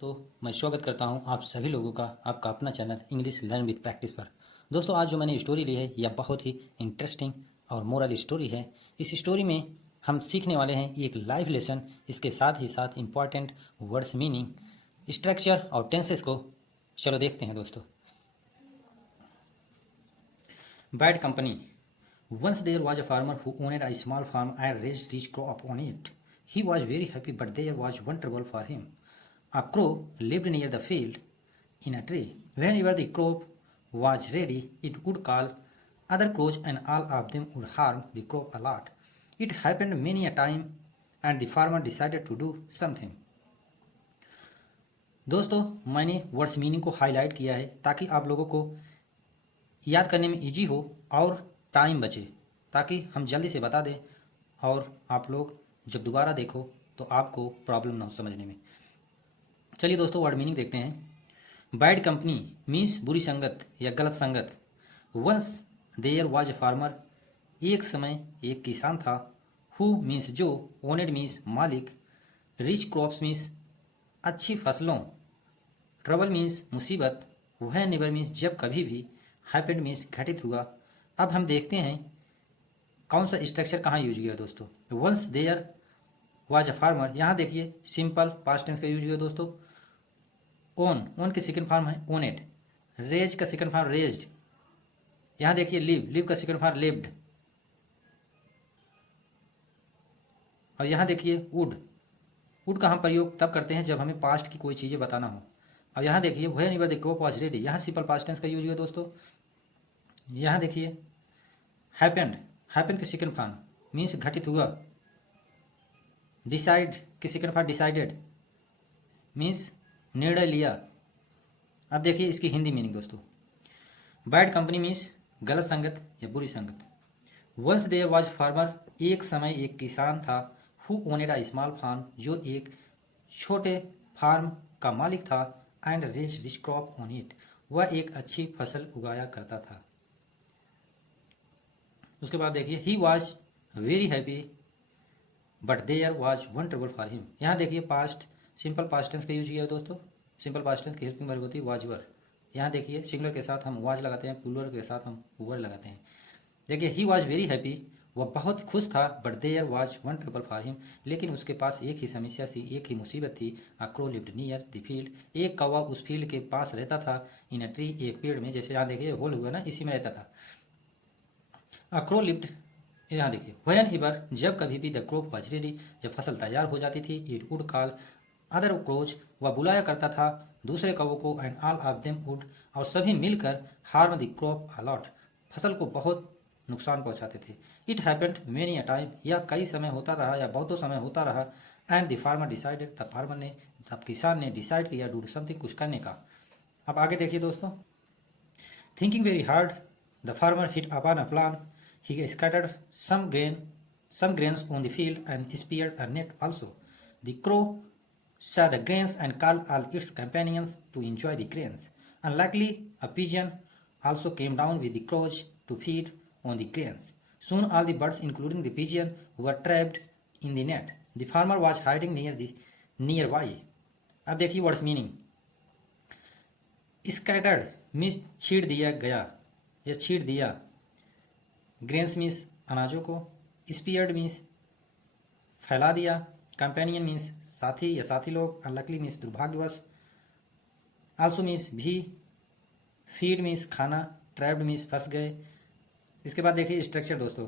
तो मैं स्वागत करता हूं आप सभी लोगों का आपका अपना channel English learn with practice पर। दोस्तों, आज जो मैंने स्टोरी ली है यह बहुत ही इंटरेस्टिंग और मोरल स्टोरी है। इस स्टोरी में हम सीखने वाले हैं एक लाइफ लेसन, इसके साथ ही साथ इम्पॉर्टेंट वर्ड्स मीनिंग, स्ट्रक्चर और टेंसेस को। चलो देखते हैं दोस्तों। Bad company. Once there was a farmer who owned a small farm and raised rich crop on it. He was very happy, but there was one trouble for him. A crow lived near the field in a tree. Whenever the crop was ready, it would call other crows and all of them would harm the crop a lot. It happened many a time and the farmer decided to do something. दोस्तों, मैंने words meaning को highlight किया है ताकि आप लोगों को याद करने में इजी हो और टाइम बचे, ताकि हम जल्दी से बता दें और आप लोग जब दोबारा देखो तो आपको प्रॉब्लम ना हो समझने में। चलिए दोस्तों, वर्ड मीनिंग देखते हैं। बैड कंपनी मीन्स बुरी संगत या गलत संगत। Once there was a farmer, एक समय एक किसान था। हु मीन्स जो, ओनेड मीन्स मालिक, रिच क्रॉप्स मीन्स अच्छी फसलों, ट्रबल मीन्स मुसीबत, वह नेवर मीन्स जब कभी भी, हैपेंड मीन्स घटित हुआ। अब हम देखते हैं कौन सा स्ट्रक्चर कहाँ यूज किया दोस्तों। Once there was a farmer, यहाँ देखिए सिंपल पास्ट टेंस का यूज किया दोस्तों। ओन की सेकंड फॉर्म है ओनेड। रेज का सेकंड फॉर्म रेज्ड। यहाँ देखिए लिव का सेकंड फॉर्म लिव्ड। और यहाँ देखिए वुड का हम प्रयोग तब करते हैं जब हमें पास्ट की कोई चीज़ें बताना हो। अब यहाँ देखिए whenever the crop was ready, यहाँ सिंपल पास्ट टेंस का यूज हुआ दोस्तों। यहाँ देखिए हैपेंड की सेकंड फॉर्म मीन्स घटित हुआ। डिसाइड की सेकंड फॉर्म डिसाइडेड मीन्स निर्णय लिया। अब देखिए इसकी हिंदी मीनिंग दोस्तों। बैड कंपनी मीन्स गलत संगत या बुरी संगत। वंस देयर वाज फार्मर, एक समय एक किसान था। Who owned a small farm, जो एक छोटे फार्म का मालिक था। And raise rich crop on it, वह एक अच्छी फसल उगाया करता था। उसके बाद देखिए he was very happy but there was one trouble for him. यहाँ देखिए पास्ट सिंपल पास्ट टेंस का यूज किया है दोस्तों। सिंपल पास्ट टेंस की हेल्पिंग वर्ब होती है वाज वर। यहाँ देखिए सिंगुलर के साथ हम वाज लगाते हैं, प्लूरल के साथ हम वर लगाते हैं। देखिए ही वॉज वेरी हैप्पी, वह बहुत खुश था। But there was one trouble for him, लेकिन उसके पास एक ही समस्या थी, एक ही मुसीबत थी। A crow lived near the field, एक कौवा उस फील्ड के पास रहता था। इन अ ट्री, एक पेड़ में, जैसे यहाँ देखिए होल हुआ ना, इसी में रहता था। अ क्रो लिव्ड, यहाँ देखिए व्हेन एवर, जब कभी भी, द क्रॉप वाज रेडी, जब फसल तैयार हो जाती थी। It would call other crows, वह बुलाया करता था दूसरे कौवों को। And all of them would, और सभी मिलकर हार्म द क्रॉप अलॉट, फसल को बहुत नुकसान पहुंचाते थे। It happened many a time, यह कई समय होता रहा या बहुतों समय होता रहा। And the farmer decided, the farmer ने, सब किसान ने डिसाइड किया डू समथिंग, कुछ करने का। अब आगे देखिए दोस्तों। Thinking very hard, the farmer hit upon a plan. He scattered some grains on the field and speared a net also. The crow saw the grains and called all its companions to enjoy the grains. Unluckily, a pigeon also came down with the crows to feed on the grains. Soon all the birds, including the pigeon, were trapped in the net. The farmer was hiding nearby. अब देखिए words meaning. Scattered means छीड़ दिया गया या छीड़ दिया। Grains means अनाजों को। स्पीयर्ड means फैला दिया। कंपेनियन मीन्स साथी या साथी लोग। अनलकली मीन्स दुर्भाग्यवश। आल्सो मीन्स भी। फीड मीन्स खाना। ट्रैप्ड मीन्स फंस गए। इसके बाद देखिए स्ट्रक्चर दोस्तों।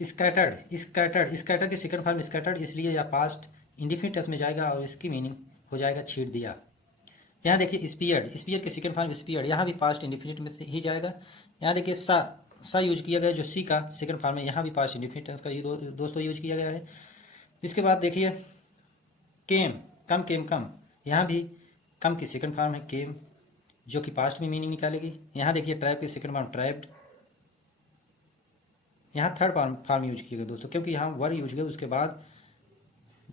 स्कैटर्ड की सेकंड फॉर्म स्कैटर्ड, इसलिए यह पास्ट इंडिफिनिट टेंस में जाएगा और इसकी मीनिंग हो जाएगा छीड़ दिया। यहाँ देखिए स्पीयर की सेकंड फॉर्म स्पीयर्ड, यहाँ भी पास्ट इंडिफिनिट में ही जाएगा। यहाँ देखिए सा यूज किया गया, जो सी का सेकंड फॉर्म है, यहाँ भी पास्ट इंडिफिनिट टेंस का ही दोस्तों यूज किया गया है। इसके बाद देखिए कम, यहाँ भी कम की सेकंड फॉर्म है केम, जो कि पास्ट में मीनिंग निकालेगी। यहाँ देखिए ट्रैप की सेकंड फॉर्म ट्रैप्ड। यहाँ थर्ड फॉर्म यूज किया गया दोस्तों, क्योंकि यहाँ वर यूज किया उसके बाद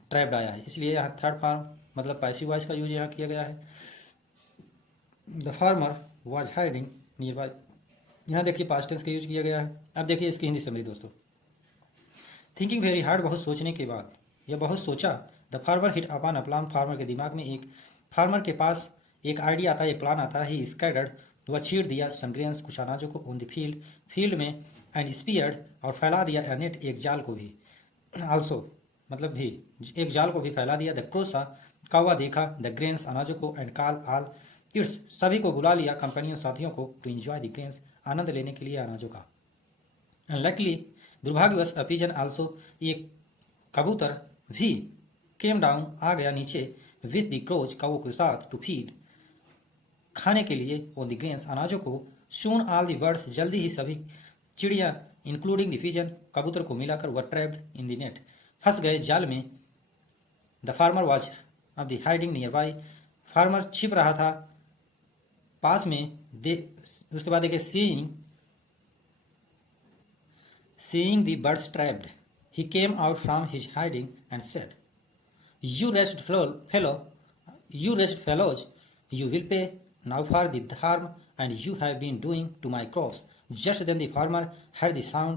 ट्रैप्ड आया है, इसलिए यहाँ थर्ड फॉर्म मतलब पैसिव वॉइस का यूज यहाँ किया गया है। The farmer was hiding near by, यहाँ देखिए पास्ट टेंस का यूज किया गया है। अब देखिए इसकी हिंदी समरी दोस्तों। थिंकिंग वेरी हार्ड, बहुत सोचने के बाद या बहुत सोचा। The farmer hit upon a plan, farmer के दिमाग में एक फार्मर के पास एक आइडिया आता है, एक प्लान आता है। ही स्कैटर्ड, वह चीर दिया सम ग्रेन्स, कुछ अनाजों को, ऑन द फील्ड, फील्ड में, एंड स्पीयर्ड, और फैला दिया अ नेट, एक जाल को भी, आल्सो मतलब भी, एक जाल को भी फैला दिया। द क्रोसा, कौवा देखा द ग्रेन्स, अनाजों को, एंड कॉल ऑल इट्स, सभी को बुला लिया, कंपनियों साथियों को, टू एंजॉय द ग्रेन्स, आनंद लेने के लिए अनाजों का। एंड लकली, दुर्भाग्यवश, अ पिजन आल्सो, एक कबूतर भी, केम डाउन, आ गया नीचे, विथ द क्रोज, कौवों के साथ, टू फीड, खाने के लिए, ऑन द ग्रेन्स, अनाजों को, सून ऑल द बर्ड्स, जल्दी ही सभी चिड़िया, इंक्लूडिंग द पिजन, कबूतर को मिलाकर, वर ट्रैप्ड इन द नेट, फंस गए जाल में। द फार्मर वॉज अब the hiding near by, farmer छिप रहा था पास में, दे, उसके बाद देखिए seeing the birds trapped, he came out from his hiding and said, "You rest you rest fellows, you will pay now for the harm and you have been doing to my crops." Just then the farmer heard the sound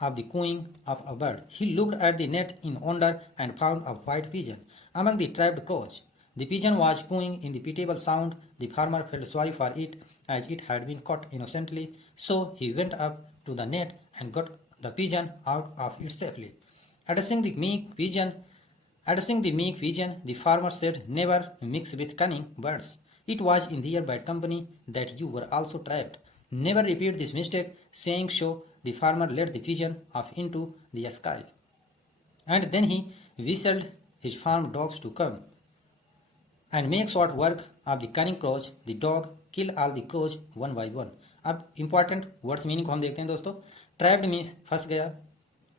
of the cooing of a bird. He looked at the net in wonder and found a white pigeon among the trapped crows. The pigeon was cooing in the pitiable sound. The farmer felt sorry for it, as it had been caught innocently, so he went up to the net and got the pigeon out of it safely. Addressing the meek pigeon, the farmer said, "Never mix with cunning birds. It was in their bad company that you were also trapped. Never repeat this mistake." Saying so, the farmer led the pigeon off into the sky. And then he whistled his farm dogs to come and make short work of the cunning crows. The dog kill all the crows one by one. अब important words meaning को हम देखते हैं दोस्तों। Trapped means फंस गया,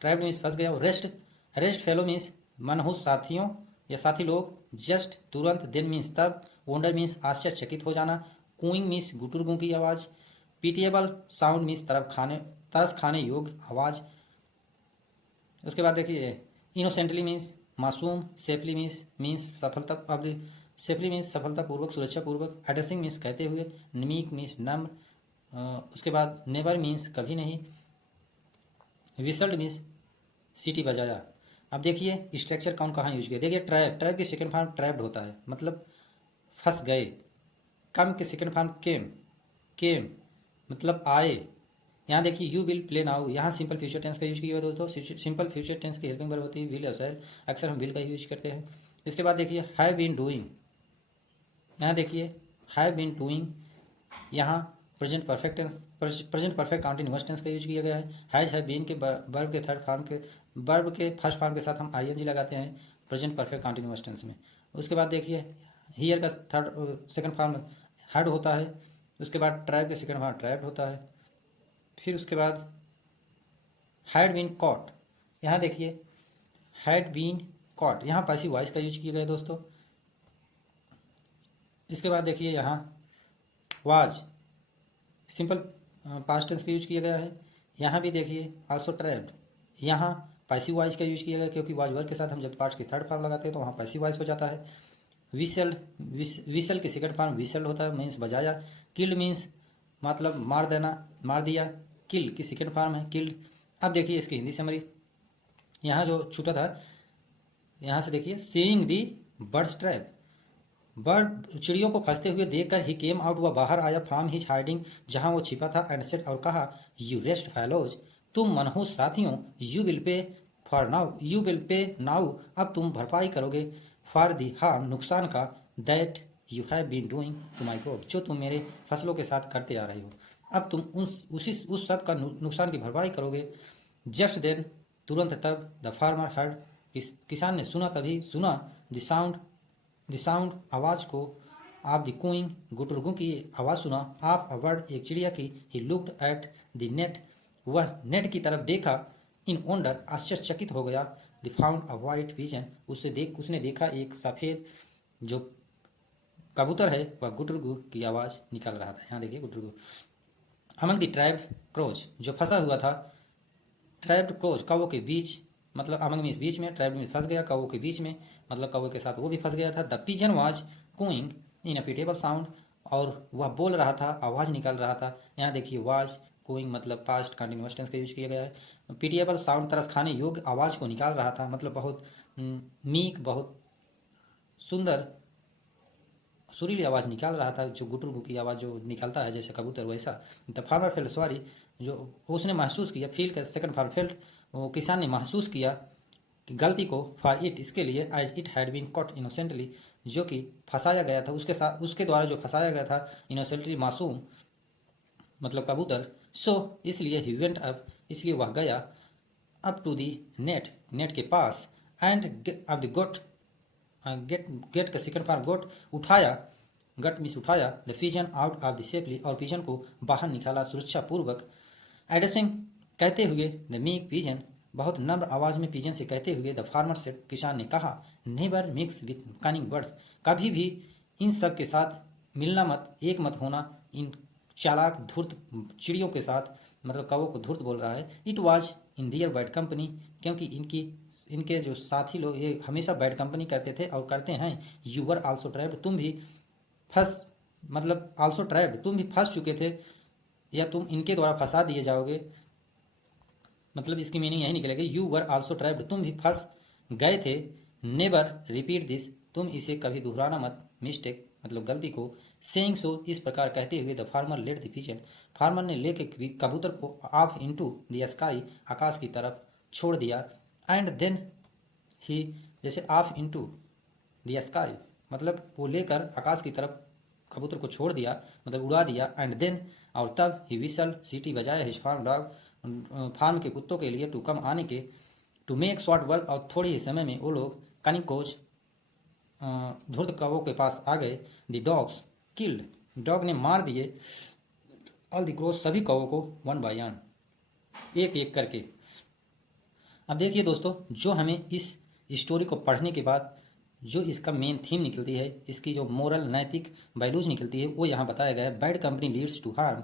trapped means फंस गया। रेस्ट, रेस्ट फेलो मीन्स मनहूस साथियों या साथी लोग। जस्ट तुरंत, देन मीन्स तब। वंडर मीन्स आश्चर्यचकित हो जाना। कूइंग मीन्स गुटुरगू की आवाज़। पीटिएबल साउंड मीन्स तरस खाने योग्य आवाज़। उसके बाद देखिए इनोसेंटली मीन्स मासूम। सेफली मीन्स सफलता, अब सेफली मीन्स सफलतापूर्वक, सुरक्षापूर्वक। एड्रेसिंग मीन्स कहते हुए। मीक मीन्स नम्र। उसके बाद नेवर मीन्स कभी नहीं। विसल्ड मीन्स सीटी बजाया। अब देखिए स्ट्रक्चर कौन कहाँ यूज किया। देखिए ट्रैप, ट्रैप की सेकंड फॉर्म ट्रैप्ड होता है, मतलब फंस गए। कम की सेकंड फॉर्म केम, केम मतलब आए। यहाँ देखिए यू विल प्ले नाउ, यहाँ सिंपल फ्यूचर टेंस का यूज किया हुआ दोस्तों। सिंपल फ्यूचर टेंस की हेल्पिंग वर्ब होती है विल या शैल, अक्सर हम विल का यूज करते हैं। इसके बाद देखिए हैव बीन डूइंग, यहाँ देखिए हैव बीन डूइंग, यहाँ present perfect tense, present perfect continuous tense का यूज किया गया है। हैज बीन के वर्ब के थर्ड फॉर्म के, वर्ब के फर्स्ट फॉर्म के साथ हम आईएनजी लगाते हैं प्रेजेंट परफेक्ट कंटीन्यूअस टेंस में। उसके बाद देखिए हियर का थर्ड सेकंड फॉर्म हैड होता है। उसके बाद ट्रैप के सेकंड फॉर्म ट्रैप्ड होता है। फिर उसके बाद हैड बीन कॉट, यहाँ देखिए हैड बीन कॉट, यहाँ पैसिव वॉइस का यूज किया गया दोस्तों। इसके बाद देखिए यहाँ वाज, सिंपल पास्ट टेंस का यूज किया गया है। यहाँ भी देखिए आल्सो ट्रैप्ड, यहाँ पैसिव वॉइस का यूज किया गया क्योंकि वाज वर्ब के साथ हम जब पास्ट की थर्ड फॉर्म लगाते हैं तो वहाँ पैसिव वॉइस हो जाता है। विसल्ड, विसल की सेकंड फॉर्म विसल्ड होता है, मीन्स बजाया। किल्ड मीन्स मतलब मार देना, मार दिया। किल की सेकंड फॉर्म है किल्ड। अब देखिए इसकी हिंदी समरी, यहाँ जो छूटा था यहाँ से देखिए सीइंग दी बर्ड्स ट्रैप, बर्ड चिड़ियों को फंसते हुए देखकर ही केम आउट, वह बाहर आया, फ्रॉम हिज हाइडिंग जहां वो छिपा था, एंड सेड और कहा, यू रेस्ट फैलोज, तुम मनहूस साथियों, you will pay for now, you will pay now, अब तुम भरपाई करोगे, फॉर दी हार्म, नुकसान का, that you have been doing to my crop, जो तुम मेरे फसलों के साथ करते आ रहे हो, अब तुम उस सब का नुकसान की भरपाई करोगे। जस्ट देन, तुरंत तब, द फार्मर हर्ड, किसान ने सुना, तभी सुना, द साउंड आवाज़ को, आप द कूइंग गुटुरगू की आवाज़ सुना, आप अ बर्ड एक चिड़िया की, he looked at the net, वह नेट की तरफ देखा, इन वंडर आश्चर्यचकित हो गया, the found a white pigeon, उसने देखा एक सफ़ेद जो कबूतर है वह गुटुरगू की आवाज़ निकाल रहा था। यहाँ देखिए गुटुरगू। अमंग द ट्रैप्ड क्रोज, जो फंसा हुआ था, ट्रैप्ड क्रोज कौवों के बीच, मतलब अमंग मीन्स बीच में, ट्रैप्ड मीन्स फंस गया, कौवों के बीच में मतलब कौवे के साथ वो भी फंस गया था। The pigeon was cooing in a pitiable sound, और वह बोल रहा था, आवाज़ निकाल रहा था। यहाँ देखिए वाज कूइंग मतलब पास्ट कंटिन्यूअस टेंस का यूज किया गया है। पिटिएबल साउंड तरस खाने योग्य आवाज़ को निकाल रहा था, मतलब बहुत मीक, बहुत सुंदर सुरीली आवाज़ निकाल रहा था, जो गुटुर की आवाज़ जो निकालता है जैसे कबूतर, वैसा। द फार्मर फेल्ट सॉरी, जो उसने महसूस किया, फील का सेकंड फार्मर फेल्ट, वो किसान ने महसूस किया कि गलती को, फॉर इट, इसके लिए, as it had been caught innocently, जो कि फंसाया गया था, उसके साथ, उसके द्वारा जो फंसाया गया था, इनोसेंटली, मासूम, मतलब कबूतर। सो इसलिए ही वेंट अप, इसलिए वह गया, up to the net, net के पास, एंड अब द गोट, गेट का सेकंड फॉर्म गोट, उठाया, गट मिस उठाया, the pigeon out of the safely, और पिजन को बाहर निकाला सुरक्षा पूर्वक। एड्रेसिंग, कहते हुए, द मीक पिजन, बहुत नम्र आवाज में पिजन से कहते हुए, द फार्मर सेड, किसान ने कहा, never mix with cunning birds, कभी भी इन सब के साथ मिलना मत, एक मत होना इन चालाक धूर्त चिड़ियों के साथ, मतलब कौवों को धूर्त बोल रहा है। It was in their bad company, क्योंकि इनके जो साथी लोग ये हमेशा बैड कंपनी करते थे और करते हैं। यू वर आल्सो ट्रैप्ड, तुम भी फंस, मतलब आल्सो ट्रैप्ड, तुम भी फंस चुके थे, या तुम इनके द्वारा फंसा दिए जाओगे, मतलब इसकी मीनिंग यही निकलेगी, यू वर आल्सो ट्रैप्ड, तुम भी फंस गए थे। नेवर रिपीट दिस, तुम इसे कभी दोहराना मत, मिस्टेक, मतलब गलती को। सेइंग सो, इस प्रकार कहते हुए, the farmer let the pigeon, farmer ने लेके कबूतर को ऑफ इनटू द स्काई, आकाश की तरफ छोड़ दिया। एंड देन ही, जैसे ऑफ इनटू द स्काई, मतलब वो लेकर आकाश की तरफ कबूतर को छोड़ दिया, मतलब उड़ा दिया। एंड देन, और तब, ही विसल, सीटी बजाया, हिज फार्म डॉग, फार्म के कुत्तों के लिए, टू कम, आने के, टू मेक शॉर्ट वर्क, और थोड़े ही समय में वो लोग कनिंग क्रोच, धूर्त कौवों के पास आ गए। द डॉग्स किल्ड, डॉग ने मार दिए, ऑल द क्रोच, सभी कौवों को, वन बाय वन, एक एक करके। अब देखिए दोस्तों, जो हमें इस स्टोरी को पढ़ने के बाद जो इसका मेन थीम निकलती है, इसकी जो मोरल, नैतिक वैल्यूज निकलती है, वो यहाँ बताया गया है। Bad company leads to harm,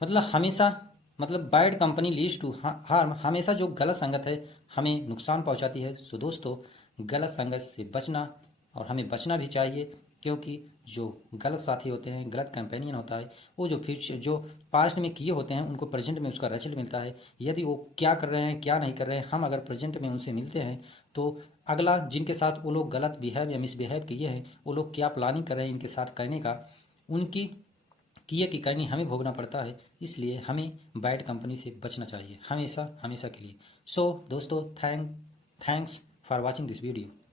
मतलब हमेशा, मतलब bad company leads to harm, हमेशा जो गलत संगत है हमें नुकसान पहुंचाती है। सो दोस्तों, गलत संगत से बचना, और हमें बचना भी चाहिए, क्योंकि जो गलत साथी होते हैं, गलत कंपेनियन होता है, वो जो फ्यूचर, जो पास्ट में किए होते हैं, उनको प्रेजेंट में उसका रिजल्ट मिलता है। यदि वो क्या कर रहे हैं, क्या नहीं कर रहे हैं, हम अगर प्रेजेंट में उनसे मिलते हैं, तो अगला जिनके साथ वो लोग गलत बिहेव या मिसबिहेव किए हैं, वो लोग क्या प्लानिंग कर रहे हैं इनके साथ करने का, उनकी किए की करनी हमें भोगना पड़ता है। इसलिए हमें बैड कंपनी से बचना चाहिए, हमेशा हमेशा के लिए। सो दोस्तों, thanks for watching this video.